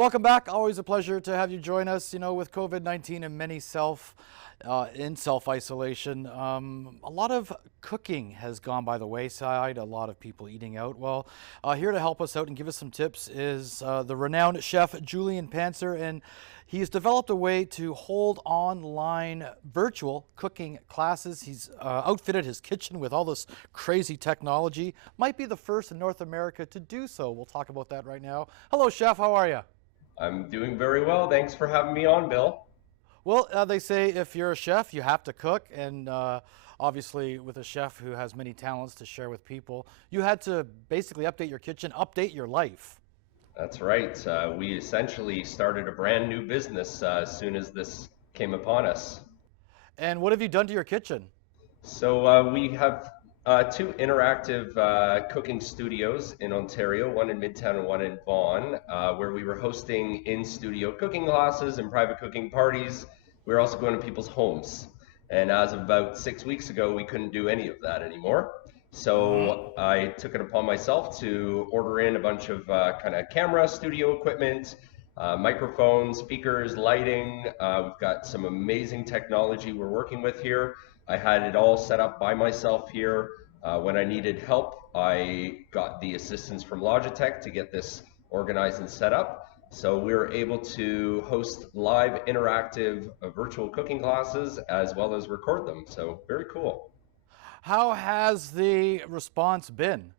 Welcome back. Always a pleasure to have you join us. With COVID-19 and many in self-isolation, a lot of cooking has gone by the wayside. A lot of people eating out. Well, here to help us out and give us some tips is the renowned chef Julian Pancer, and he's developed a way to hold online virtual cooking classes. He's outfitted his kitchen with all this crazy technology. Might be the first in North America to do so. We'll talk about that right now. Hello, Chef. How are you? I'm doing very well. Thanks for having me on, Bill. Well, they say if you're a chef, you have to cook. And obviously, with a chef who has many talents to share with people, you had to basically update your kitchen, update your life. That's right. We essentially started a brand new business as soon as this came upon us. And what have you done to your kitchen? So we have two interactive cooking studios in Ontario, one in Midtown and one in Vaughan, where we were hosting in-studio cooking classes and private cooking parties. We were also going to people's homes. And as of about 6 weeks ago, we couldn't do any of that anymore. So I took it upon myself to order in a bunch of kind of camera studio equipment, microphones, speakers, lighting. We've got some amazing technology we're working with here. I had it all set up by myself here. When I needed help, I got the assistance from Logitech to get this organized and set up. So we were able to host live interactive virtual cooking classes as well as record them. So very cool. How has the response been?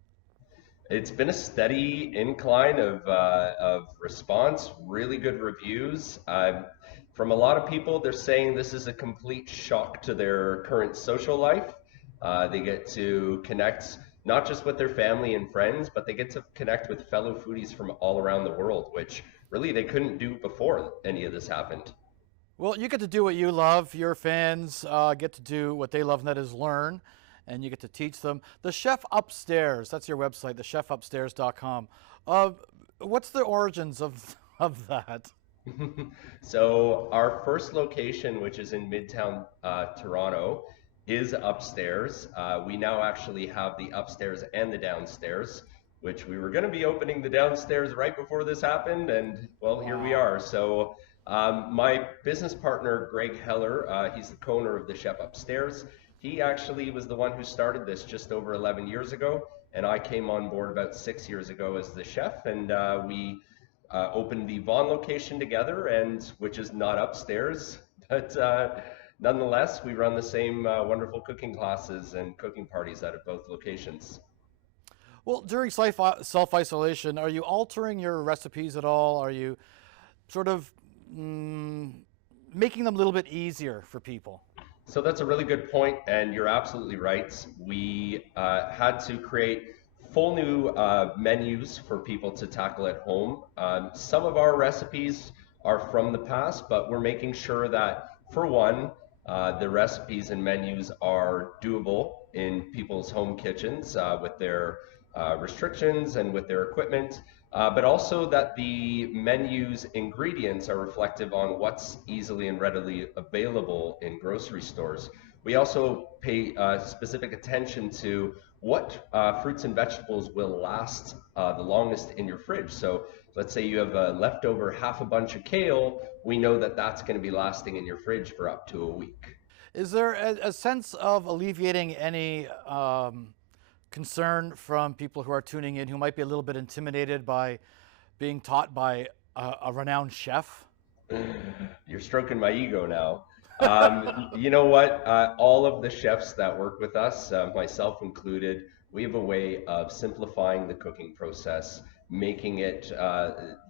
It's been a steady incline of response, really good reviews. From a lot of people, they're saying this is a complete shock to their current social life. They get to connect not just with their family and friends, but they get to connect with fellow foodies from all around the world, which really they couldn't do before any of this happened. Well, you get to do what you love. Your fans get to do what they love, and that is learn, and you get to teach them. The Chef Upstairs, that's your website, thechefupstairs.com. What's the origins of that? So our first location, which is in Midtown Toronto, is upstairs. We now actually have the upstairs and the downstairs, which we were going to be opening the downstairs right before this happened, and well, here we Wow. are. So my business partner, Greg Heller, he's the co-owner of the Chef Upstairs. He actually was the one who started this just over 11 years ago, and I came on board about 6 years ago as the chef, and we opened the Vaughan location together, and which is not upstairs, but nonetheless, we run the same wonderful cooking classes and cooking parties out of both locations. Well, during self-isolation, are you altering your recipes at all? Are you sort of mm, making them a little bit easier for people? So that's a really good point, and you're absolutely right. We had to create full new menus for people to tackle at home. Some of our recipes are from the past, but we're making sure that, for one, the recipes and menus are doable in people's home kitchens with their restrictions and with their equipment, but also that the menu's ingredients are reflective on what's easily and readily available in grocery stores. We also pay specific attention to what fruits and vegetables will last the longest in your fridge. So let's say you have a leftover half a bunch of kale, we know that that's going to be lasting in your fridge for up to a week. Is there a sense of alleviating any concern from people who are tuning in who might be a little bit intimidated by being taught by a renowned chef? You're stroking my ego now. You know what? All of the chefs that work with us, myself included, we have a way of simplifying the cooking process, making it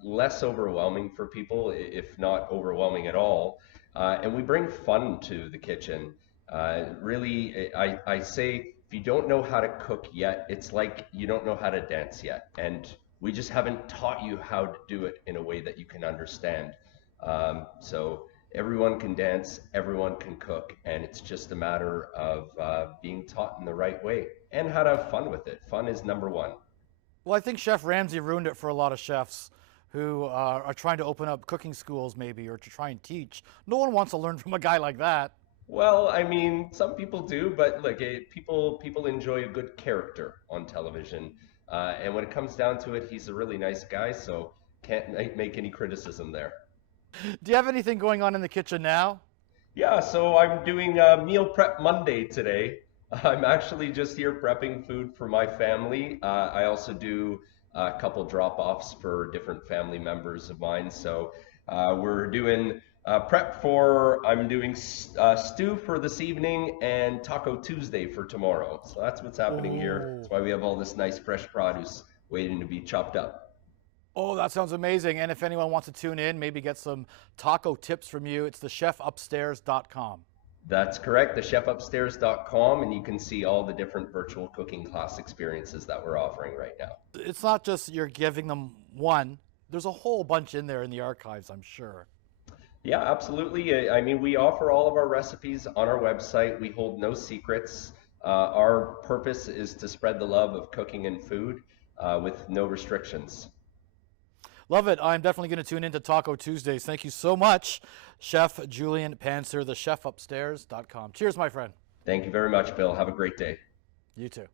less overwhelming for people, if not overwhelming at all. And we bring fun to the kitchen. Really, I say if you don't know how to cook yet, it's like you don't know how to dance yet. And we just haven't taught you how to do it in a way that you can understand. So everyone can dance, everyone can cook, and it's just a matter of being taught in the right way and how to have fun with it. Fun is number one. Well, I think Chef Ramsay ruined it for a lot of chefs who are trying to open up cooking schools maybe or to try and teach. No one wants to learn from a guy like that. Well, I mean, some people do, but look, people enjoy a good character on television, and when it comes down to it, he's a really nice guy. So can't make any criticism there. Do you have anything going on in the kitchen now? Yeah, so I'm doing Meal Prep Monday today. I'm actually just here prepping food for my family. I also do a couple drop-offs for different family members of mine. So we're doing prep for, I'm doing stew for this evening and Taco Tuesday for tomorrow. So that's what's happening here. That's Oh. why we have all this nice fresh produce waiting to be chopped up. Oh, that sounds amazing. And if anyone wants to tune in, maybe get some taco tips from you, it's thechefupstairs.com. That's correct, thechefupstairs.com, and you can see all the different virtual cooking class experiences that we're offering right now. It's not just you're giving them one, there's a whole bunch in there in the archives, I'm sure. Yeah, absolutely. I mean, we offer all of our recipes on our website. We hold no secrets. Our purpose is to spread the love of cooking and food with no restrictions. Love it. I'm definitely going to tune into Taco Tuesdays. Thank you so much, Chef Julian Pancer, thechefupstairs.com. Cheers, my friend. Thank you very much, Bill. Have a great day. You too.